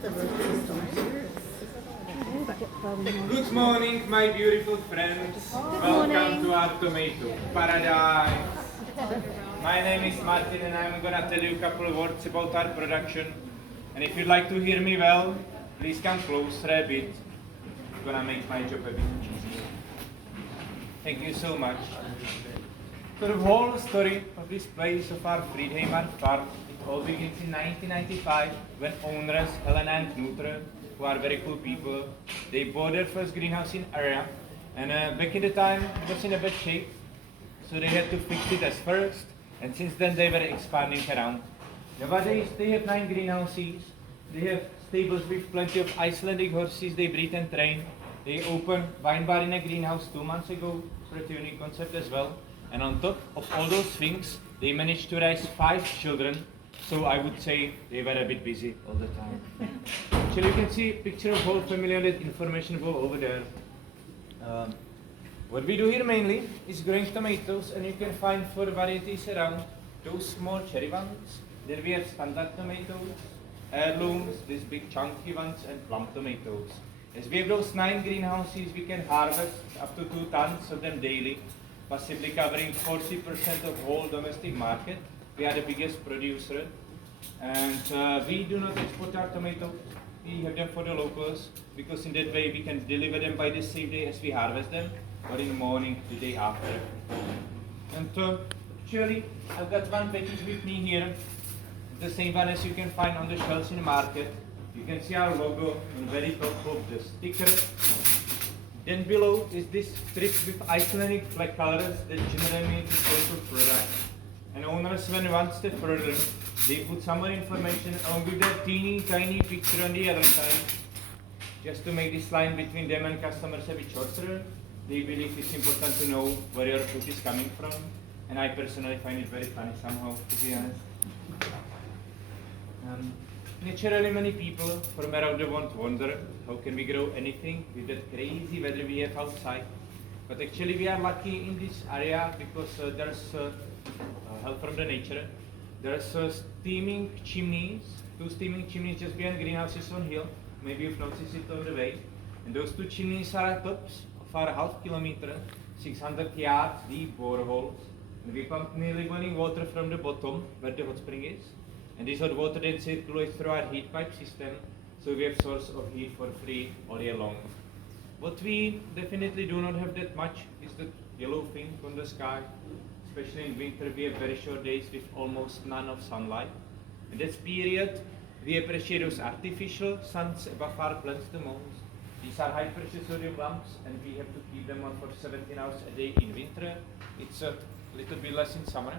Good morning, my beautiful friends. Welcome to our tomato paradise. My name is Martin and I'm gonna tell you a couple of words about our production. And if you'd like to hear me well, please come closer a bit. It's gonna make my job a bit easier. Thank you so much. So the whole story of this place of our Fridheimar farm, it all begins in 1995 when owners Helena and Knut, who are very cool people, they bought their first greenhouse in area. And back in the time, it was in a bad shape, so they had to fix it as first. And since then, they were expanding around. Nowadays, they have 9 greenhouses. They have stables with plenty of Icelandic horses they breed and train. They opened wine bar in a greenhouse 2 months ago. Pretty unique concept as well. And on top of all those things, they managed to raise 5 children. So I would say they were a bit busy all the time. Actually, you can see a picture of whole family on that information wall over there. What we do here mainly is growing tomatoes, and you can find 4 varieties around. Those small cherry ones. Then we have standard tomatoes, heirlooms, these big chunky ones, and plum tomatoes. As we have those 9 greenhouses, we can harvest up to 2 tons of them daily, possibly covering 40% of whole domestic market. We are the biggest producer, and we do not export our tomatoes. We have them for the locals, because in that way we can deliver them by the same day as we harvest them, or in the morning the day after. And actually, I've got one package with me here, the same one as you can find on the shelves in the market. You can see our logo on the very top of the sticker. Then below is this strip with Icelandic flag colors that generally means the local product. And owners, when one step further, they put some more information along with their teeny tiny picture on the other side. Just to make this line between them and customers a bit shorter, they believe it's important to know where your food is coming from. And I personally find it very funny somehow, to be honest. Naturally, many people from around the world wonder how can we grow anything with that crazy weather we have outside. But actually, we are lucky in this area because there's help from the nature. There's steaming chimneys, 2 steaming chimneys just behind greenhouses on hill. Maybe you've noticed it on the way. And those 2 chimneys are at tops of our half-kilometer, 600 yards deep boreholes. And we pump nearly boiling water from the bottom where the hot spring is. And this hot water then circulates through our heat pipe system, so we have source of heat for free all year long. What we definitely do not have that much is the yellow thing from the sky. Especially in winter, we have very short days with almost none of sunlight. In that period, we appreciate those artificial suns above our plants the most. These are high-pressure sodium lamps, and we have to keep them on for 17 hours a day in winter. It's a little bit less in summer.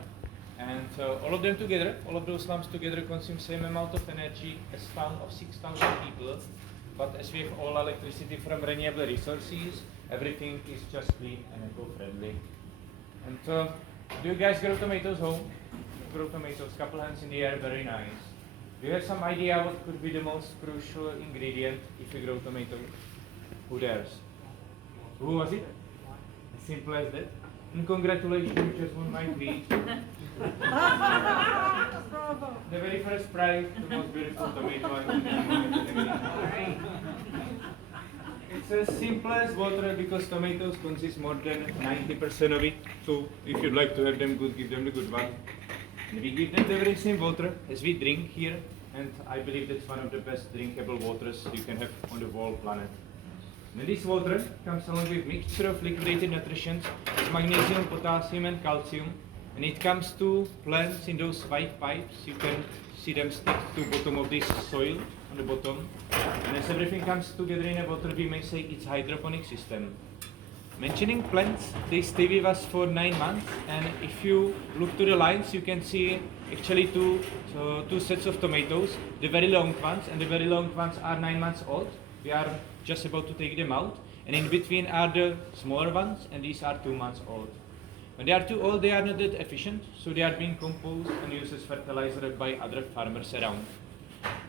And all of them together, all of those lamps together consume same amount of energy as a town of 6,000 people. But as we have all electricity from renewable resources, everything is just clean and eco-friendly. And do you guys grow tomatoes home? Grow tomatoes, couple hands in the air, very nice. Do you have some idea what could be the most crucial ingredient if you grow tomatoes? Who dares? Who was it? As simple as that. And congratulations, you just won my tweet. The very first prize, the most beautiful tomato. It's as simple as water because tomatoes consist more than 90% of it. So if you'd like to have them good, give them the good one. And we give them the very same water as we drink here. And I believe that's one of the best drinkable waters you can have on the whole planet. And this water comes along with mixture of liquidated nutrients, as magnesium, potassium and calcium. And it comes to plants in those white pipes. You can see them stick to the bottom of this soil on the bottom. And as everything comes together in a water, we may say it's hydroponic system. Mentioning plants, they stay with us for 9 months. And if you look to the lines, you can see actually two sets of tomatoes. The very long ones, and the very long ones are 9 months old. We are just about to take them out. And in between are the smaller ones, and these are 2 months old. When they are too old, they are not that efficient, so they are being composed and used as fertilizer by other farmers around.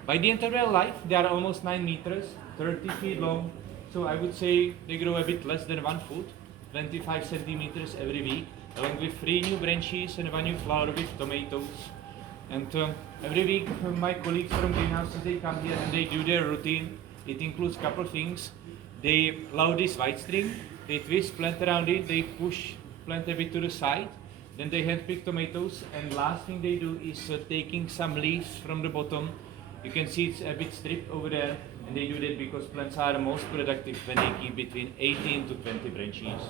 By the entire life, they are almost 9 meters, 30 feet long, so I would say they grow a bit less than 1 foot, 25 centimeters every week, along with 3 new branches and 1 new flower with tomatoes. And every week, my colleagues from greenhouses, they come here and they do their routine. It includes a couple things. They plow this white string, they twist, plant around it, they push, plant a bit to the side. Then they handpick tomatoes, and last thing they do is taking some leaves from the bottom. You can see it's a bit stripped over there, and they do that because plants are most productive when they keep between 18 to 20 branches.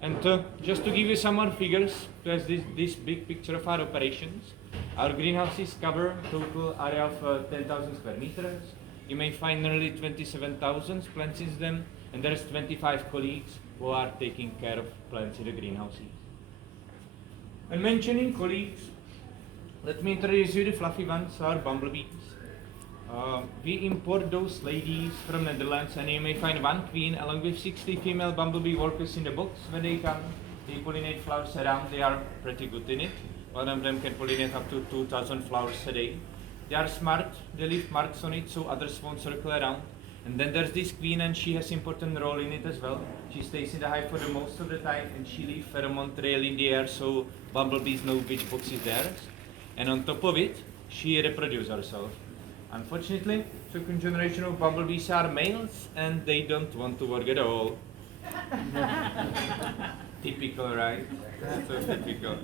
And just to give you some more figures, there's this big picture of our operations. Our greenhouses cover total area of 10,000 square meters. You may find nearly 27,000 plants in them, and there's 25 colleagues who are taking care of plants in the greenhouses. When mentioning colleagues, let me introduce you the fluffy ones, our bumblebees. We import those ladies from Netherlands, and you may find one queen along with 60 female bumblebee workers in the box. When they come, they pollinate flowers around. They are pretty good in it. One of them can pollinate up to 2,000 flowers a day. They are smart, they leave marks on it so others won't circle around. And then there's this queen, and she has important role in it as well. She stays in the hive for the most of the time, and she leaves pheromone trail in the air so bumblebees know which box is theirs. And on top of it, she reproduces herself. Unfortunately, second generation of bumblebees are males, and they don't want to work at all. Typical, right? So typical.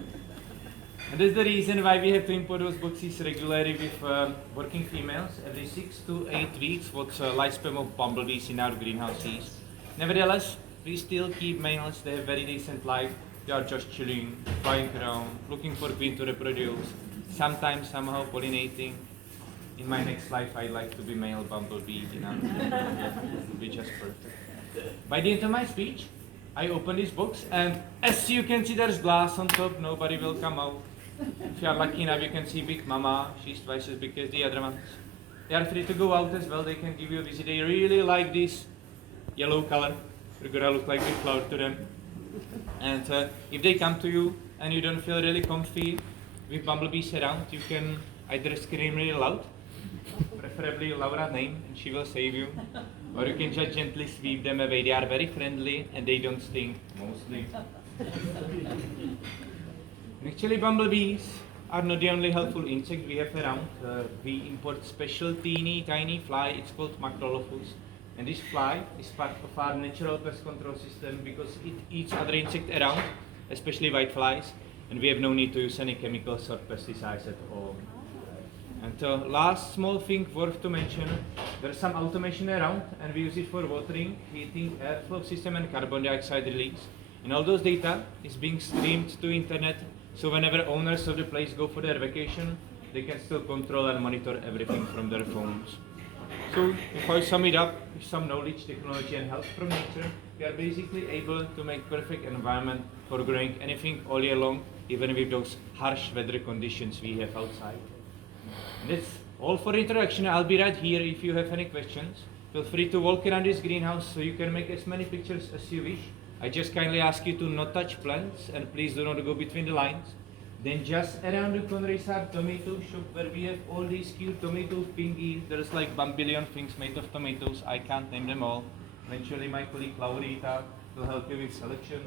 And that's the reason why we have to import those boxes regularly with working females every 6 to 8 weeks. What's lifespan of bumblebees in our greenhouses. Nevertheless, we still keep males. They have very decent life. They are just chilling, flying around, looking for queen to reproduce. Sometimes somehow pollinating. In my next life, I'd like to be male bumblebee. It'll be just perfect. By the end of my speech, I open this box, and as you can see, there's glass on top. Nobody will come out. If you are lucky enough, you can see Big Mama. She's twice as big as the other ones. They are free to go out as well. They can give you a visit. They really like this yellow color. You're gonna look like a flower to them. And if they come to you and you don't feel really comfy with bumblebees around, you can either scream really loud, preferably Laura's name, and she will save you. Or you can just gently sweep them away. They are very friendly and they don't stink, mostly. Actually, bumblebees are not the only helpful insect we have around. We import special teeny tiny fly. It's called Macrolophus. And this fly is part of our natural pest control system because it eats other insects around, especially whiteflies. And we have no need to use any chemicals or pesticides at all. And last small thing worth to mention, there's some automation around, and we use it for watering, heating, airflow system, and carbon dioxide release. And all those data is being streamed to internet, so whenever owners of the place go for their vacation, they can still control and monitor everything from their phones. So if I sum it up with some knowledge, technology, and help from nature, we are basically able to make perfect environment for growing anything all year long, even with those harsh weather conditions we have outside. And that's all for introduction. I'll be right here if you have any questions. Feel free to walk around this greenhouse so you can make as many pictures as you wish. I just kindly ask you to not touch plants, and please do not go between the lines. Then just around the corner is our tomato shop where we have all these cute tomato thingies. There's like 1 billion things made of tomatoes. I can't name them all. Eventually my colleague Laurita will help you with selection.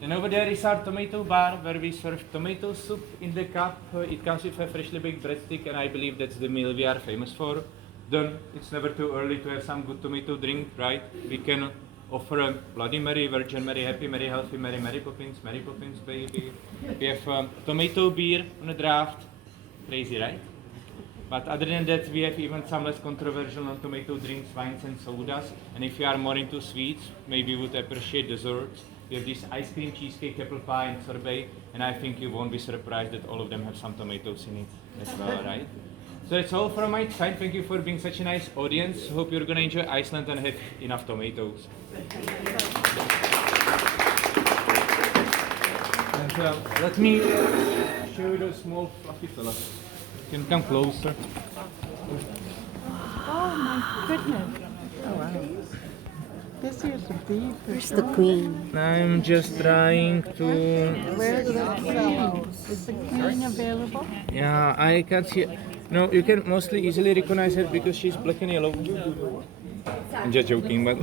Then over there is our tomato bar where we serve tomato soup in the cup. It comes with a freshly baked breadstick, and I believe that's the meal we are famous for. Then it's never too early to have some good tomato drink, right? We can offer a Bloody Mary, Virgin Mary, Happy Mary, Healthy Mary, Mary Poppins, baby. We have tomato beer on a draft. Crazy, right? But other than that, we have even some less controversial non-tomato drinks, wines and sodas. And if you are more into sweets, maybe you would appreciate desserts. We have this ice cream, cheesecake, apple pie, and sorbet. And I think you won't be surprised that all of them have some tomatoes in it as well, right? So that's all from my side. Thank you for being such a nice audience. Hope you're going to enjoy Iceland and have enough tomatoes. And let me show you those small fluffy fellas. You can come closer. Oh my goodness. Oh wow. This is a bee. Where's the queen? I'm just trying to... Where's the queen? Is the queen available? Yeah, I can't see... No, you can mostly easily recognize her because she's black and yellow. I'm just joking, but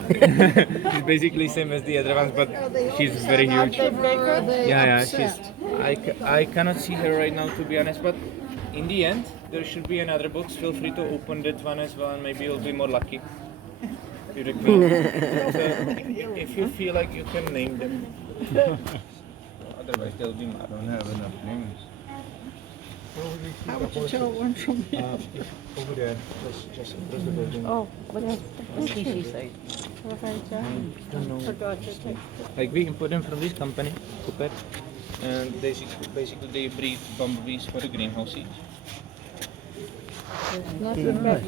she's basically same as the other ones, but she's very huge. They bigger? Yeah, she's... I cannot see her right now, to be honest, but in the end, there should be another box. Feel free to open that one as well, and maybe you'll be more lucky. With the queen. If you feel like you can name them. Otherwise, they'll be mad. I don't have enough names. How would you tell one from the Over there, just the building. Oh, what else? What did she say? Don't know. Forgot to take. Like we import them from this company, Cooper, and basically they breed bumblebees for the greenhouses. Nothing.